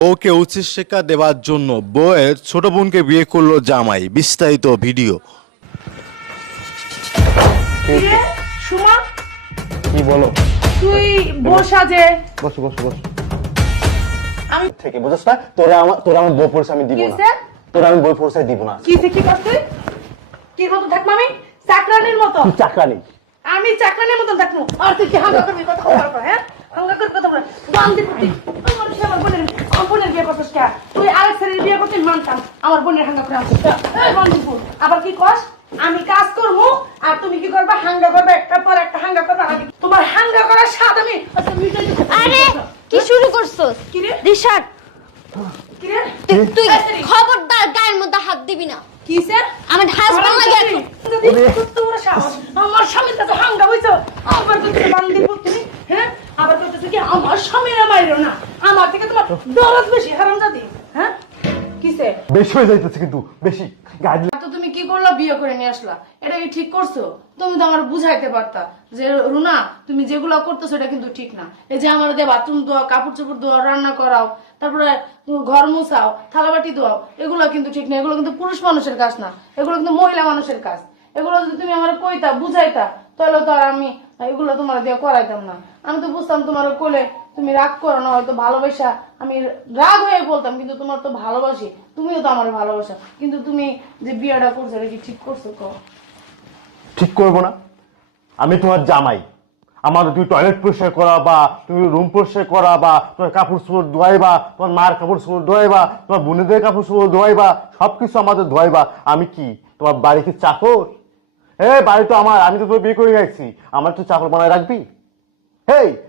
ওকে উচিত শিক্ষা দেওয়ার জন্য বউয়ের ছোট বোনকে বিয়ে করলো জামাই। বিস্তারিত ভিডিও। কিরে সুমা, কি বলো? তুই বসা যে বসো বসো বসো। আমি থেকে বুঝছ না, তোরা আমার বই পড়ছে আমি দিব না। কিসে তোরা আমি বই পড়ছে দিব না। কিসে কি করছিস? কি মতো থাকবো আমি? চাকরানির মতো? তুই চাকরা নেই। আমি চাকরানির মতো থাকবো আর তুই কি হাঙ্গা করবি? কথা বলবো হ্যাঁ? হাঙ্গা করবি কথা বলবো। বান্দি পুতি আমার সাথে আমার বোনের বিয়ে করছিস কে? তুই আরেক ছেলের বিয়ে করতে মানতাম, আমার বোনের হাঙ্গা করে আসছিস। এই বান্দিপুর আবার কি কস? আমি কাজ করবো আর তুমি কি করবে? হাঙ্গা করবে, একটার পর একটা হাঙ্গা করবে। আমি তোমার হাঙ্গা করার স্বাদ আমি আচ্ছা মিটাই দিতে। আরে কি শুরু করছস? কি রে? রিশাদ, কি রে? তুই খবরদার গায়ের মধ্যে হাত দিবি না। কিসে? আমার হাসপাতাল লাগে এখন। আমার স্বামীর কাছে হাঙ্গা হইছো, আবার তুমি বান্দি পুত্রী, হ্যাঁ? আবার কইতেছো কি আমার স্বামীরা মাইরো না, আমার থেকে তোমার দরদ বেশি হারামজাদি, হ্যাঁ? কিসে? বেশি হয়ে যাইতেছে কিন্তু বেশি গাইড। তো তুমি কি করলা? বিয়ে করে নিয়ে আসলা, এটা কি ঠিক করছো? তুমি তো আমার বুঝাইতে পারতা যে রুনা তুমি যেগুলো করতেছো এটা কিন্তু ঠিক না। এই যে আমার দিয়ে বাথরুম ধোয়া, কাপড় চোপড় ধোয়া, রান্না করাও, তারপরে ঘর মুছাও, থালাবাটি ধোয়াও, এগুলো কিন্তু ঠিক না। এগুলো কিন্তু পুরুষ মানুষের কাজ না, এগুলো কিন্তু মহিলা মানুষের কাজ। এগুলো যদি তুমি আমার কইতা বুঝাইতা তাহলে তো আর আমি এগুলো তোমার দিয়ে করাইতাম না। আমি তো বুঝতাম তোমার কোলে তুমি রাগ করো না, হয়তো ভালোবাসা আমি রাগ হয়ে বলতাম, কিন্তু তোমার তো ভালোবাসি, তুমিও তো আমার ভালোবাসা। কিন্তু তুমি যে বিয়েটা করছো এটা কি ঠিক করছো? কো ঠিক করবো না? আমি তোমার জামাই, আমার তুমি টয়লেট পরিষ্কার করা বা তুমি রুম পরিষ্কার করা বা তোমার কাপড় চোপড় ধোয়াইবা, তোমার মার কাপড় চোপড় ধোয়াইবা, তোমার বোনেদের কাপড় চোপড় ধোয়াইবা, সবকিছু আমাদের ধোয়াইবা। আমি কি তোমার বাড়ি কি চাকর? বাড়ি তো আমার, আমি তো তোর বিয়ে করে গেছি, আমার তো চাকর বানায় রাখবি?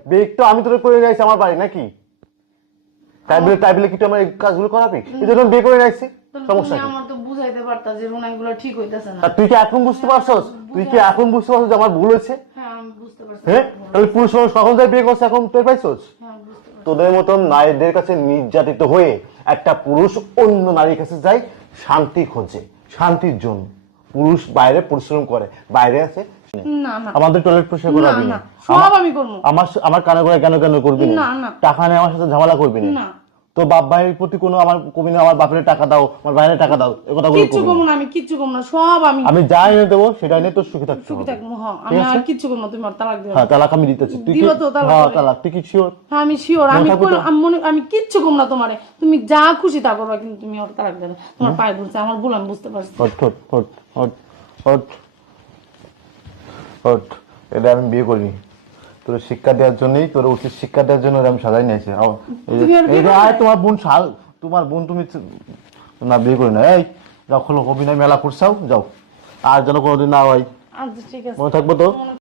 বিয়ে তো আমি তোর করে গেছি আমার বাড়ি নাকি? তাই বলে কি তুই আমার এই কাজগুলো করাবি? এই জন্য বিয়ে করে গেছি, সমস্যা তুমি কি? আমার তো বুঝাইতে পারতা যে রুনা এগুলো ঠিক হইতাছে না। আর তুই কি এখন বুঝতে পারছস? তুই কি এখন বুঝতে পারছস যে আমার ভুল হয়েছে? হ্যাঁ আমি বুঝতে পারছি। তাহলে পুরুষ মানুষ কখন যায় বিয়ে করছে এখন তুই পাইছস? হ্যাঁ বুঝতে পারছি। তোদের মতন নারীদের কাছে নির্যাতিত হয়ে একটা পুরুষ অন্য নারীর কাছে যায় শান্তি খোঁজে, শান্তির জন্য। পুরুষ বাইরে পরিশ্রম করে, বাইরে আছে না না আমাদের টয়লেট পরিষ্কার করাবি না, না, সব আমি করবো। আমার কানে করে কেন কেন করবি না, না, না। টাকা নিয়ে আমার সাথে ঝামেলা করবি না। না, তো বাপ ভাইয়ের প্রতি কোনো আমার কবি না, আমার বাপের টাকা দাও, আমার ভাইয়ের টাকা দাও, এ কথাগুলো কিচ্ছু করবি কমো না। না, আমি কিচ্ছু কমো না, সব আমি আমি যা এনে দেবো সেটা এনে তোর সুখে থাকতে সুখী হবে। থাকবো। হ্যাঁ আমি ঠিক আছে? আর কিচ্ছু কমো না, তুমি আমার তালাক দিও। হ্যাঁ তালাক আমি দিতেছি। তুই কি? দিবো তো তালাক হ্যাঁ করে? তালাক। তুই কি শিওর? হ্যাঁ আমি শিওর। আমি মনে থাকবে তো? আমি কিচ্ছু কম না তোমারে, তুমি যা খুশি তা করবা, কিন্তু তুমি ওর তালাক দেবে। তোমার পায়ে ঘুরছে, আমার ভুল, আমি বুঝতে পারছি। Hot hot hot hot hot hot. এটা আমি বিয়ে করিনি, তোর শিক্ষা দেওয়ার জন্যই, তোর উচিত শিক্ষা দেওয়ার জন্য আমি সাজাই নিয়েছি। তুমি আর বিয়ে করবে? তোমার বোন তোমার বোন তুমি না বিয়ে করি না। এই যাও, খোলো, অভিনয় মেলা করছাও, যাও, আর যেন কোনোদিন না হয়, আচ্ছা ঠিক আছে। মনে থাকবো তো?